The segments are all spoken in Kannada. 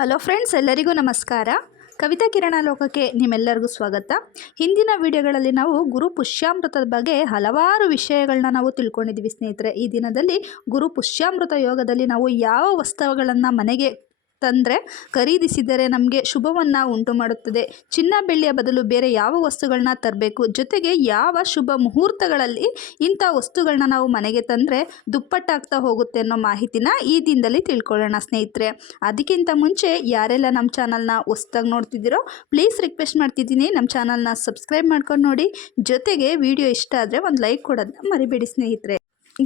ಹಲೋ ಫ್ರೆಂಡ್ಸ್, ಎಲ್ಲರಿಗೂ ನಮಸ್ಕಾರ. ಕವಿತಾ ಕಿರಣ ಲೋಕಕ್ಕೆ ನಿಮ್ಮೆಲ್ಲರಿಗೂ ಸ್ವಾಗತ. ಹಿಂದಿನ ವಿಡಿಯೋಗಳಲ್ಲಿ ನಾವು ಗುರು ಪುಷ್ಯಾಮೃತದ ಬಗ್ಗೆ ಹಲವಾರು ವಿಷಯಗಳನ್ನ ನಾವು ತಿಳ್ಕೊಂಡಿದ್ದೀವಿ ಸ್ನೇಹಿತರೆ. ಈ ದಿನದಲ್ಲಿ ಗುರು ಪುಷ್ಯಾಮೃತ ಯೋಗದಲ್ಲಿ ನಾವು ಯಾವ ವಸ್ತುಗಳನ್ನು ಮನೆಗೆ ತಂದರೆ ಖರೀದಿಸಿದರೆ ನಮಗೆ ಶುಭವನ್ನು ಉಂಟು ಮಾಡುತ್ತದೆ ಚಿನ್ನ ಬೆಳ್ಳಿಯ ಬದಲು ಬೇರೆ ಯಾವ ವಸ್ತುಗಳನ್ನ ತರಬೇಕು? ಜೊತೆಗೆ ಯಾವ ಶುಭ ಮುಹೂರ್ತಗಳಲ್ಲಿ ಇಂಥ ವಸ್ತುಗಳನ್ನ ನಾವು ಮನೆಗೆ ತಂದರೆ ದುಪ್ಪಟ್ಟಾಗ್ತಾ ಹೋಗುತ್ತೆ ಅನ್ನೋ ಮಾಹಿತಿನ ಈ ದಿನದಲ್ಲಿ ತಿಳ್ಕೊಳ್ಳೋಣ ಸ್ನೇಹಿತರೆ. ಅದಕ್ಕಿಂತ ಮುಂಚೆ ಯಾರೆಲ್ಲ ನಮ್ಮ ಚಾನಲ್ನ ಹೊಸ್ದಾಗಿ ನೋಡ್ತಿದ್ದೀರೋ ಪ್ಲೀಸ್ ರಿಕ್ವೆಸ್ಟ್ ಮಾಡ್ತಿದ್ದೀನಿ. ನಮ್ಮ ಚಾನಲ್ನ ಸಬ್ಸ್ಕ್ರೈಬ್ ಮಾಡ್ಕೊಂಡು ನೋಡಿ. ಜೊತೆಗೆ ವಿಡಿಯೋ ಇಷ್ಟ ಆದರೆ ಒಂದು ಲೈಕ್ ಕೊಡೋದನ್ನ ಮರಿಬೇಡಿ ಸ್ನೇಹಿತರೆ.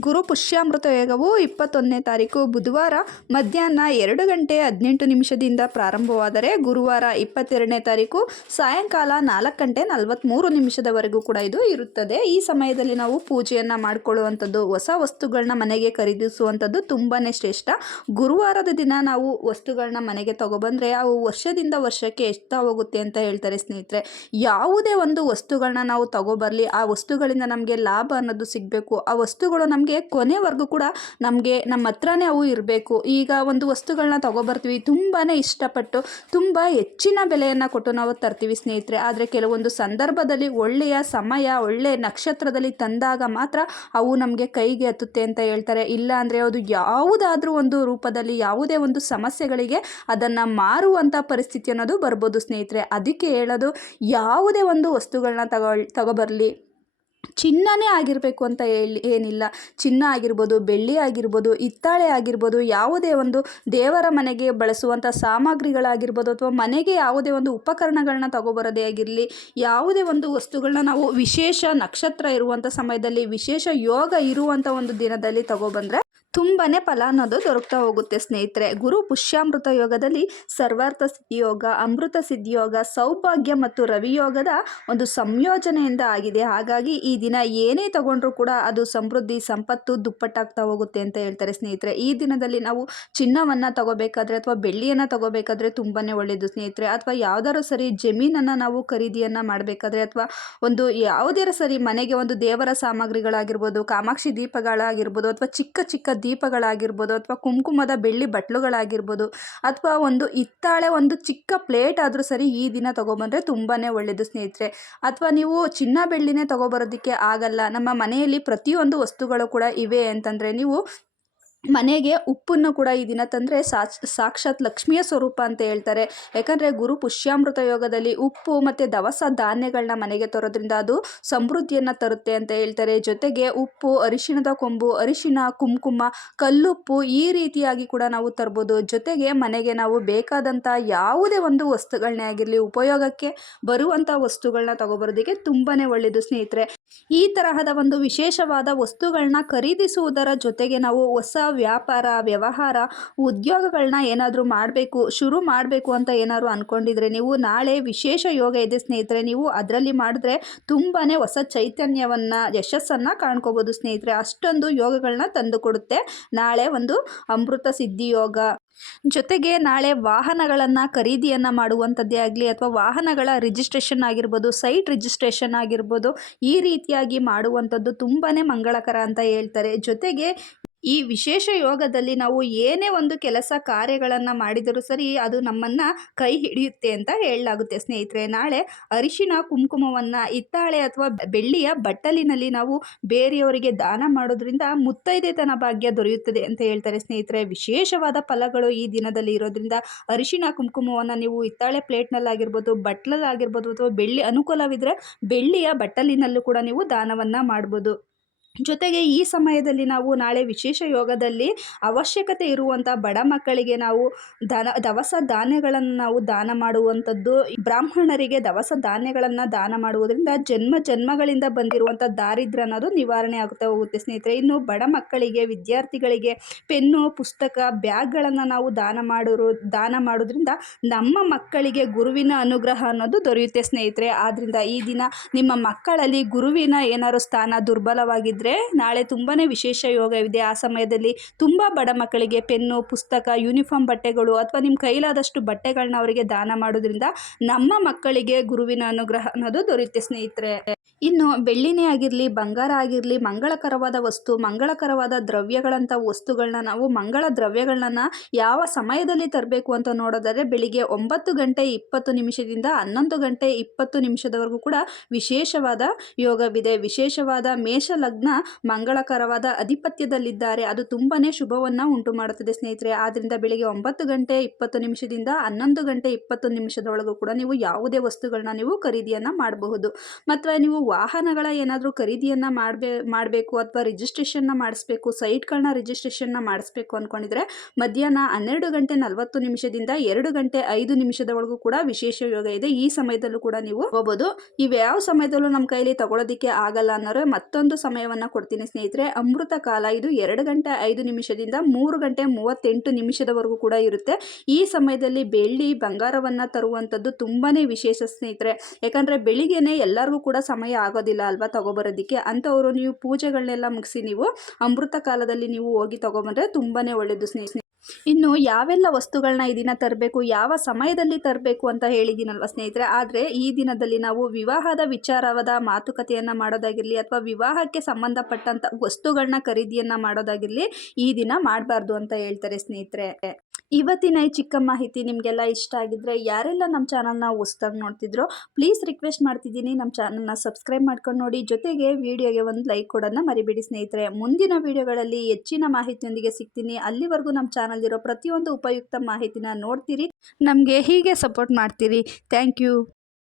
ಗುರು ಪುಷ್ಯಾಮೃತ ಯೋಗವು ಇಪ್ಪತ್ತೊಂದನೇ ತಾರೀಕು ಬುಧವಾರ ಮಧ್ಯಾಹ್ನ ಎರಡು ಗಂಟೆ ಹದಿನೆಂಟು ನಿಮಿಷದಿಂದ ಪ್ರಾರಂಭವಾದರೆ ಗುರುವಾರ ಇಪ್ಪತ್ತೆರಡನೇ ತಾರೀಕು ಸಾಯಂಕಾಲ ನಾಲ್ಕು ಗಂಟೆ ನಲವತ್ತ್ಮೂರು ನಿಮಿಷದವರೆಗೂ ಕೂಡ ಇದು ಇರುತ್ತದೆ. ಈ ಸಮಯದಲ್ಲಿ ನಾವು ಪೂಜೆಯನ್ನು ಮಾಡಿಕೊಳ್ಳುವಂಥದ್ದು, ಹೊಸ ವಸ್ತುಗಳನ್ನ ಮನೆಗೆ ಖರೀದಿಸುವಂಥದ್ದು ತುಂಬಾ ಶ್ರೇಷ್ಠ. ಗುರುವಾರದ ದಿನ ನಾವು ವಸ್ತುಗಳನ್ನ ಮನೆಗೆ ತಗೊಬಂದರೆ ಅವು ವರ್ಷದಿಂದ ವರ್ಷಕ್ಕೆ ಎಷ್ಟು ಹೋಗುತ್ತೆ ಅಂತ ಹೇಳ್ತಾರೆ ಸ್ನೇಹಿತರೆ. ಯಾವುದೇ ಒಂದು ವಸ್ತುಗಳನ್ನ ನಾವು ತಗೊಬರಲಿ, ಆ ವಸ್ತುಗಳಿಂದ ನಮಗೆ ಲಾಭ ಅನ್ನೋದು ಸಿಗಬೇಕು, ಆ ವಸ್ತುಗಳು ನಮಗೆ ಕೊನೆವರೆಗೂ ಕೂಡ ನಮಗೆ ನಮ್ಮ ಹತ್ರನೇ ಅವು ಇರಬೇಕು. ಈಗ ಒಂದು ವಸ್ತುಗಳನ್ನ ತಗೊಬರ್ತೀವಿ ತುಂಬಾ ಇಷ್ಟಪಟ್ಟು ತುಂಬ ಹೆಚ್ಚಿನ ಬೆಲೆಯನ್ನು ಕೊಟ್ಟು ನಾವು ತರ್ತೀವಿ ಸ್ನೇಹಿತರೆ. ಆದರೆ ಕೆಲವೊಂದು ಸಂದರ್ಭದಲ್ಲಿ ಒಳ್ಳೆಯ ಸಮಯ ಒಳ್ಳೆಯ ನಕ್ಷತ್ರದಲ್ಲಿ ತಂದಾಗ ಮಾತ್ರ ಅವು ನಮಗೆ ಕೈಗೆ ಹತ್ತುತ್ತೆ ಅಂತ ಹೇಳ್ತಾರೆ. ಇಲ್ಲ ಅಂದರೆ ಅದು ಯಾವುದಾದ್ರೂ ಒಂದು ರೂಪದಲ್ಲಿ ಯಾವುದೇ ಒಂದು ಸಮಸ್ಯೆಗಳಿಗೆ ಅದನ್ನು ಮಾರುವಂಥ ಪರಿಸ್ಥಿತಿ ಅನ್ನೋದು ಬರ್ಬೋದು ಸ್ನೇಹಿತರೆ. ಅದಕ್ಕೆ ಹೇಳೋದು ಯಾವುದೇ ಒಂದು ವಸ್ತುಗಳನ್ನ ತಗೊಳ್, ತಗೊಬರಲಿ. ಚಿನ್ನನೇ ಆಗಿರಬೇಕು ಅಂತ ಹೇಳಿ ಏನಿಲ್ಲ. ಚಿನ್ನ ಆಗಿರ್ಬೋದು, ಬೆಳ್ಳಿ ಆಗಿರ್ಬೋದು, ಹಿತ್ತಾಳೆ ಆಗಿರ್ಬೋದು, ಯಾವುದೇ ಒಂದು ದೇವರ ಮನೆಗೆ ಬಳಸುವಂಥ ಸಾಮಗ್ರಿಗಳಾಗಿರ್ಬೋದು ಅಥವಾ ಮನೆಗೆ ಯಾವುದೇ ಒಂದು ಉಪಕರಣಗಳನ್ನ ತಗೊಬರೋದೇ ಆಗಿರಲಿ, ಯಾವುದೇ ಒಂದು ವಸ್ತುಗಳನ್ನ ನಾವು ವಿಶೇಷ ನಕ್ಷತ್ರ ಇರುವಂಥ ಸಮಯದಲ್ಲಿ, ವಿಶೇಷ ಯೋಗ ಇರುವಂಥ ಒಂದು ದಿನದಲ್ಲಿ ತಗೊಬಂದರೆ ತುಂಬಾ ಫಲ ಅನ್ನೋದು ದೊರಕ್ತಾ ಹೋಗುತ್ತೆ, ಸ್ನೇಹಿತರೆ. ಗುರು ಪುಷ್ಯಾಮೃತ ಯೋಗದಲ್ಲಿ ಸರ್ವಾರ್ಥ ಸಿದ್ಧಿಯೋಗ, ಅಮೃತ ಸಿದ್ಧಿಯೋಗ, ಸೌಭಾಗ್ಯ ಮತ್ತು ರವಿಯೋಗದ ಒಂದು ಸಂಯೋಜನೆಯಿಂದ ಆಗಿದೆ. ಹಾಗಾಗಿ ಈ ದಿನ ಏನೇ ತಗೊಂಡ್ರೂ ಕೂಡ ಅದು ಸಮೃದ್ಧಿ, ಸಂಪತ್ತು, ದುಪ್ಪಟ್ಟಾಗ್ತಾ ಹೋಗುತ್ತೆ ಅಂತ ಹೇಳ್ತಾರೆ, ಸ್ನೇಹಿತರೆ. ಈ ದಿನದಲ್ಲಿ ನಾವು ಚಿನ್ನವನ್ನು ತಗೋಬೇಕಾದ್ರೆ ಅಥವಾ ಬೆಳ್ಳಿಯನ್ನು ತಗೋಬೇಕಾದ್ರೆ ತುಂಬಾ ಒಳ್ಳೆಯದು ಸ್ನೇಹಿತರೆ. ಅಥವಾ ಯಾವ್ದಾದ್ರು ಸರಿ ಜಮೀನನ್ನು ನಾವು ಖರೀದಿಯನ್ನು ಮಾಡಬೇಕಾದ್ರೆ ಅಥವಾ ಒಂದು ಯಾವುದೇ ಸರಿ ಮನೆಗೆ ಒಂದು ದೇವರ ಸಾಮಗ್ರಿಗಳಾಗಿರ್ಬೋದು, ಕಾಮಾಕ್ಷಿ ದೀಪಗಳಾಗಿರ್ಬೋದು, ಅಥವಾ ಚಿಕ್ಕ ಚಿಕ್ಕ ದೀಪಗಳಾಗಿರ್ಬೋದು ಅಥವಾ ಕುಂಕುಮದ ಬೆಳ್ಳಿ ಬಟ್ಲುಗಳಾಗಿರ್ಬೋದು ಅಥವಾ ಒಂದು ಹಿತ್ತಾಳೆ ಒಂದು ಚಿಕ್ಕ ಪ್ಲೇಟ್ ಆದರೂ ಸರಿ ಈ ದಿನ ತೊಗೊಬಂದರೆ ತುಂಬಾ ಒಳ್ಳೆಯದು ಸ್ನೇಹಿತರೆ. ಅಥವಾ ನೀವು ಚಿನ್ನ ಬೆಳ್ಳಿನೇ ತೊಗೊಬರೋದಕ್ಕೆ ಆಗಲ್ಲ. ನಮ್ಮ ಮನೆಯಲ್ಲಿ ಪ್ರತಿಯೊಂದು ವಸ್ತುಗಳು ಕೂಡ ಇವೆ ಅಂತಂದರೆ ನೀವು ಮನೆಗೆ ಉಪ್ಪನ್ನು ಕೂಡ ಈ ದಿನ ತಂದರೆ ಸಾಕ್ಷಾತ್ ಲಕ್ಷ್ಮಿಯ ಸ್ವರೂಪ ಅಂತ ಹೇಳ್ತಾರೆ. ಯಾಕಂದರೆ ಗುರು ಪುಷ್ಯಾಮೃತ ಯೋಗದಲ್ಲಿ ಉಪ್ಪು ಮತ್ತು ದವಸ ಧಾನ್ಯಗಳನ್ನ ಮನೆಗೆ ತರೋದ್ರಿಂದ ಅದು ಸಮೃದ್ಧಿಯನ್ನು ತರುತ್ತೆ ಅಂತ ಹೇಳ್ತಾರೆ. ಜೊತೆಗೆ ಉಪ್ಪು, ಅರಿಶಿಣದ ಕೊಂಬು, ಅರಿಶಿಣ, ಕುಂಕುಮ, ಕಲ್ಲುಪ್ಪು ಈ ರೀತಿಯಾಗಿ ಕೂಡ ನಾವು ತರ್ಬೋದು. ಜೊತೆಗೆ ಮನೆಗೆ ನಾವು ಬೇಕಾದಂಥ ಯಾವುದೇ ಒಂದು ವಸ್ತುಗಳನ್ನೇ ಆಗಿರಲಿ, ಉಪಯೋಗಕ್ಕೆ ಬರುವಂಥ ವಸ್ತುಗಳನ್ನ ತಗೊಬರೋದಕ್ಕೆ ತುಂಬಾ ಒಳ್ಳೆಯದು ಸ್ನೇಹಿತರೆ. ಈ ತರಹದ ಒಂದು ವಿಶೇಷವಾದ ವಸ್ತುಗಳನ್ನ ಖರೀದಿಸುವುದರ ಜೊತೆಗೆ ನಾವು ಹೊಸ ವ್ಯಾಪಾರ, ವ್ಯವಹಾರ ಉದ್ಯೋಗಗಳನ್ನ ಏನಾದರೂ ಮಾಡಬೇಕು, ಶುರು ಮಾಡಬೇಕು ಅಂತ ಏನಾದರೂ ಅಂದ್ಕೊಂಡಿದ್ರೆ ನೀವು ನಾಳೆ ವಿಶೇಷ ಯೋಗ ಇದೆ ಸ್ನೇಹಿತರೆ, ನೀವು ಅದರಲ್ಲಿ ಮಾಡಿದ್ರೆ ತುಂಬಾ ಹೊಸ ಚೈತನ್ಯವನ್ನು, ಯಶಸ್ಸನ್ನು ಕಾಣ್ಕೋಬೋದು ಸ್ನೇಹಿತರೆ. ಅಷ್ಟೊಂದು ಯೋಗಗಳನ್ನ ತಂದು ಕೊಡುತ್ತೆ. ನಾಳೆ ಒಂದು ಅಮೃತ ಸಿದ್ಧಿ ಯೋಗ. ಜೊತೆಗೆ ನಾಳೆ ವಾಹನಗಳನ್ನು ಖರೀದಿಯನ್ನು ಮಾಡುವಂಥದ್ದೇ ಆಗಲಿ ಅಥವಾ ವಾಹನಗಳ ರಿಜಿಸ್ಟ್ರೇಷನ್ ಆಗಿರ್ಬೋದು, ಸೈಟ್ ರಿಜಿಸ್ಟ್ರೇಷನ್ ಆಗಿರ್ಬೋದು, ಈ ರೀತಿಯಾಗಿ ಮಾಡುವಂಥದ್ದು ತುಂಬಾ ಮಂಗಳಕರ ಅಂತ ಹೇಳ್ತಾರೆ. ಜೊತೆಗೆ ಈ ವಿಶೇಷ ಯೋಗದಲ್ಲಿ ನಾವು ಏನೇ ಒಂದು ಕೆಲಸ ಕಾರ್ಯಗಳನ್ನು ಮಾಡಿದರೂ ಸರಿ ಅದು ನಮ್ಮನ್ನು ಕೈ ಹಿಡಿಯುತ್ತೆ ಅಂತ ಹೇಳಲಾಗುತ್ತೆ. ಸ್ನೇಹಿತರೆ, ನಾಳೆ ಅರಿಶಿನ ಕುಂಕುಮವನ್ನು ಹಿತ್ತಾಳೆ ಅಥವಾ ಬೆಳ್ಳಿಯ ಬಟ್ಟಲಿನಲ್ಲಿ ನಾವು ಬೇರೆಯವರಿಗೆ ದಾನ ಮಾಡೋದ್ರಿಂದ ಮುತ್ತೈದೆತನ ಭಾಗ್ಯ ದೊರೆಯುತ್ತದೆ ಅಂತ ಹೇಳ್ತಾರೆ. ಸ್ನೇಹಿತರೆ, ವಿಶೇಷವಾದ ಫಲಗಳು ಈ ದಿನದಲ್ಲಿ ಇರೋದ್ರಿಂದ ಅರಿಶಿನ ಕುಂಕುಮವನ್ನು ನೀವು ಹಿತ್ತಾಳೆ ಪ್ಲೇಟ್ನಲ್ಲಾಗಿರ್ಬೋದು, ಬಟ್ಲಲ್ಲಾಗಿರ್ಬೋದು ಅಥವಾ ಬೆಳ್ಳಿ ಅನುಕೂಲವಿದ್ದರೆ ಬೆಳ್ಳಿಯ ಬಟ್ಟಲಿನಲ್ಲೂ ಕೂಡ ನೀವು ದಾನವನ್ನು ಮಾಡ್ಬೋದು. ಜೊತೆಗೆ ಈ ಸಮಯದಲ್ಲಿ ನಾವು ನಾಳೆ ವಿಶೇಷ ಯೋಗದಲ್ಲಿ ಅವಶ್ಯಕತೆ ಇರುವಂಥ ಬಡ ಮಕ್ಕಳಿಗೆ ನಾವು ದನ ದವಸ ಧಾನ್ಯಗಳನ್ನು ನಾವು ದಾನ ಮಾಡುವಂಥದ್ದು, ಬ್ರಾಹ್ಮಣರಿಗೆ ದವಸ ಧಾನ್ಯಗಳನ್ನು ದಾನ ಮಾಡುವುದರಿಂದ ಜನ್ಮ ಜನ್ಮಗಳಿಂದ ಬಂದಿರುವಂಥ ದಾರಿದ್ರ್ಯ ಅನ್ನೋದು ನಿವಾರಣೆ ಆಗ್ತಾ ಹೋಗುತ್ತೆ ಸ್ನೇಹಿತರೆ. ಇನ್ನು ಬಡ ಮಕ್ಕಳಿಗೆ, ವಿದ್ಯಾರ್ಥಿಗಳಿಗೆ ಪೆನ್ನು, ಪುಸ್ತಕ, ಬ್ಯಾಗ್ಗಳನ್ನು ನಾವು ದಾನ ಮಾಡೋರು, ದಾನ ಮಾಡೋದ್ರಿಂದ ನಮ್ಮ ಮಕ್ಕಳಿಗೆ ಗುರುವಿನ ಅನುಗ್ರಹ ಅನ್ನೋದು ದೊರೆಯುತ್ತೆ ಸ್ನೇಹಿತರೆ. ಆದ್ದರಿಂದ ಈ ದಿನ ನಿಮ್ಮ ಮಕ್ಕಳಲ್ಲಿ ಗುರುವಿನ ಏನಾದ್ರು ಸ್ಥಾನ ದುರ್ಬಲವಾಗಿದ್ದರೆ ನಾಳೆ ತುಂಬಾ ವಿಶೇಷ ಯೋಗವಿದೆ. ಆ ಸಮಯದಲ್ಲಿ ತುಂಬ ಬಡ ಮಕ್ಕಳಿಗೆ ಪೆನ್ನು, ಪುಸ್ತಕ, ಯೂನಿಫಾರ್ಮ್ ಬಟ್ಟೆಗಳು ಅಥವಾ ನಿಮ್ಮ ಕೈಲಾದಷ್ಟು ಬಟ್ಟೆಗಳನ್ನ ಅವರಿಗೆ ದಾನ ಮಾಡೋದ್ರಿಂದ ನಮ್ಮ ಮಕ್ಕಳಿಗೆ ಗುರುವಿನ ಅನುಗ್ರಹ ಅನ್ನೋದು ದೊರೆಯುತ್ತೆ, ಸ್ನೇಹಿತರೆ. ಇನ್ನು ಬೆಳ್ಳಿನೇ ಆಗಿರಲಿ, ಬಂಗಾರ ಆಗಿರಲಿ, ಮಂಗಳಕರವಾದ ವಸ್ತು, ಮಂಗಳಕರವಾದ ದ್ರವ್ಯಗಳಂಥ ವಸ್ತುಗಳನ್ನ ನಾವು ಮಂಗಳ ದ್ರವ್ಯಗಳನ್ನ ಯಾವ ಸಮಯದಲ್ಲಿ ತರಬೇಕು ಅಂತ ನೋಡೋದಾದರೆ ಬೆಳಿಗ್ಗೆ ಒಂಬತ್ತು ಗಂಟೆ ಇಪ್ಪತ್ತು ನಿಮಿಷದಿಂದ ಹನ್ನೊಂದು ಗಂಟೆ ಇಪ್ಪತ್ತು ನಿಮಿಷದವರೆಗೂ ಕೂಡ ವಿಶೇಷವಾದ ಯೋಗವಿದೆ. ವಿಶೇಷವಾದ ಮೇಷ ಲಗ್ನ ಮಂಗಳಕರವಾದ ಅಧಿಪತ್ಯದಲ್ಲಿದ್ದಾರೆ. ಅದು ತುಂಬಾ ಶುಭವನ್ನು ಉಂಟು ಮಾಡುತ್ತದೆ ಸ್ನೇಹಿತರೆ. ಆದ್ದರಿಂದ ಬೆಳಿಗ್ಗೆ ಒಂಬತ್ತು ಗಂಟೆ ಇಪ್ಪತ್ತು ನಿಮಿಷದಿಂದ ಹನ್ನೊಂದು ಗಂಟೆ ಇಪ್ಪತ್ತು ನಿಮಿಷದೊಳಗೂ ಕೂಡ ನೀವು ಯಾವುದೇ ವಸ್ತುಗಳನ್ನ ನೀವು ಖರೀದಿಯನ್ನು ಮಾಡಬಹುದು. ಮತ್ತು ನೀವು ವಾಹನಗಳ ಏನಾದರೂ ಖರೀದಿಯನ್ನು ಮಾಡಬೇ, ಮಾಡಬೇಕು ಅಥವಾ ರಿಜಿಸ್ಟ್ರೇಷನ್ನ ಮಾಡಿಸ್ಬೇಕು ಸೈಟ್ಗಳನ್ನ ರಿಜಿಸ್ಟ್ರೇಷನ್ನ ಮಾಡಿಸ್ಬೇಕು ಅಂದ್ಕೊಂಡಿದ್ರೆ ಮಧ್ಯಾಹ್ನ ಹನ್ನೆರಡು ಗಂಟೆ ನಲವತ್ತು ನಿಮಿಷದಿಂದ ಎರಡು ಗಂಟೆ ಐದು ನಿಮಿಷದೊಳಗೂ ಕೂಡ ವಿಶೇಷ ಯೋಗ ಇದೆ. ಈ ಸಮಯದಲ್ಲೂ ಕೂಡ ನೀವು ಹೋಗ್ಬೋದು. ಇವ್ಯಾವ ಸಮಯದಲ್ಲೂ ನಮ್ಮ ಕೈಲಿ ತಗೊಳ್ಳೋದಕ್ಕೆ ಆಗಲ್ಲ ಅನ್ನೋರು ಮತ್ತೊಂದು ಸಮಯವನ್ನು ಕೊಡ್ತೀನಿ ಸ್ನೇಹಿತರೆ. ಅಮೃತ ಕಾಲ ಇದು ಎರಡು ಗಂಟೆ ಐದು ನಿಮಿಷದಿಂದ ಮೂರು ಗಂಟೆ ಮೂವತ್ತೆಂಟು ನಿಮಿಷದವರೆಗೂ ಕೂಡ ಇರುತ್ತೆ. ಈ ಸಮಯದಲ್ಲಿ ಬೆಳ್ಳಿ ಬಂಗಾರವನ್ನು ತರುವಂಥದ್ದು ತುಂಬಾ ವಿಶೇಷ ಸ್ನೇಹಿತರೆ. ಯಾಕಂದರೆ ಬೆಳಿಗ್ಗೆನೆ ಎಲ್ಲರಿಗೂ ಕೂಡ ಸಮಯ ಆಗೋದಿಲ್ಲ ಅಲ್ವಾ ತಗೊಬರೋದಕ್ಕೆ. ಅಂಥವರು ನೀವು ಪೂಜೆಗಳನ್ನೆಲ್ಲ ಮುಗಿಸಿ ನೀವು ಅಮೃತ ಕಾಲದಲ್ಲಿ ನೀವು ಹೋಗಿ ತಗೊಬಂದ್ರೆ ತುಂಬಾ ಒಳ್ಳೆಯದು ಸ್ನೇಹಿತರೆ. ಇನ್ನು ಯಾವೆಲ್ಲ ವಸ್ತುಗಳನ್ನ ಈ ದಿನ ತರಬೇಕು, ಯಾವ ಸಮಯದಲ್ಲಿ ತರಬೇಕು ಅಂತ ಹೇಳಿದ್ದೀನಲ್ವ ಸ್ನೇಹಿತರೆ? ಆದರೆ ಈ ದಿನದಲ್ಲಿ ನಾವು ವಿವಾಹದ ವಿಚಾರವಾದ ಮಾತುಕತೆಯನ್ನು ಮಾಡೋದಾಗಿರಲಿ ಅಥವಾ ವಿವಾಹಕ್ಕೆ ಸಂಬಂಧಪಟ್ಟಂಥ ವಸ್ತುಗಳನ್ನ ಖರೀದಿಯನ್ನು ಮಾಡೋದಾಗಿರಲಿ ಈ ದಿನ ಮಾಡಬಾರ್ದು ಅಂತ ಹೇಳ್ತಾರೆ ಸ್ನೇಹಿತರೆ. ಇವತ್ತಿನ ಈ ಚಿಕ್ಕ ಮಾಹಿತಿ ನಿಮಗೆಲ್ಲ ಇಷ್ಟ ಆಗಿದ್ರೆ ಯಾರೆಲ್ಲ ನಮ್ಮ ಚಾನಲ್ನ ಹೊಸ್ದಾಗಿ ನೋಡ್ತಿದ್ರೋ ಪ್ಲೀಸ್ ರಿಕ್ವೆಸ್ಟ್ ಮಾಡ್ತಿದ್ದೀನಿ. ನಮ್ಮ ಚಾನಲ್ನ ಸಬ್ಸ್ಕ್ರೈಬ್ ಮಾಡ್ಕೊಂಡು ನೋಡಿ. ಜೊತೆಗೆ ವಿಡಿಯೋಗೆ ಒಂದು ಲೈಕ್ ಕೊಡೋದನ್ನ ಮರಿಬೇಡಿ ಸ್ನೇಹಿತರೆ. ಮುಂದಿನ ವಿಡಿಯೋಗಳಲ್ಲಿ ಹೆಚ್ಚಿನ ಮಾಹಿತಿಯೊಂದಿಗೆ ಸಿಗ್ತೀನಿ. ಅಲ್ಲಿವರೆಗೂ ನಮ್ಮ ಚಾನಲ್ ಇರೋ ಪ್ರತಿಯೊಂದು ಉಪಯುಕ್ತ ಮಾಹಿತಿನ ನೋಡ್ತೀರಿ. ನಮಗೆ ಹೀಗೆ ಸಪೋರ್ಟ್ ಮಾಡ್ತೀರಿ. Thank you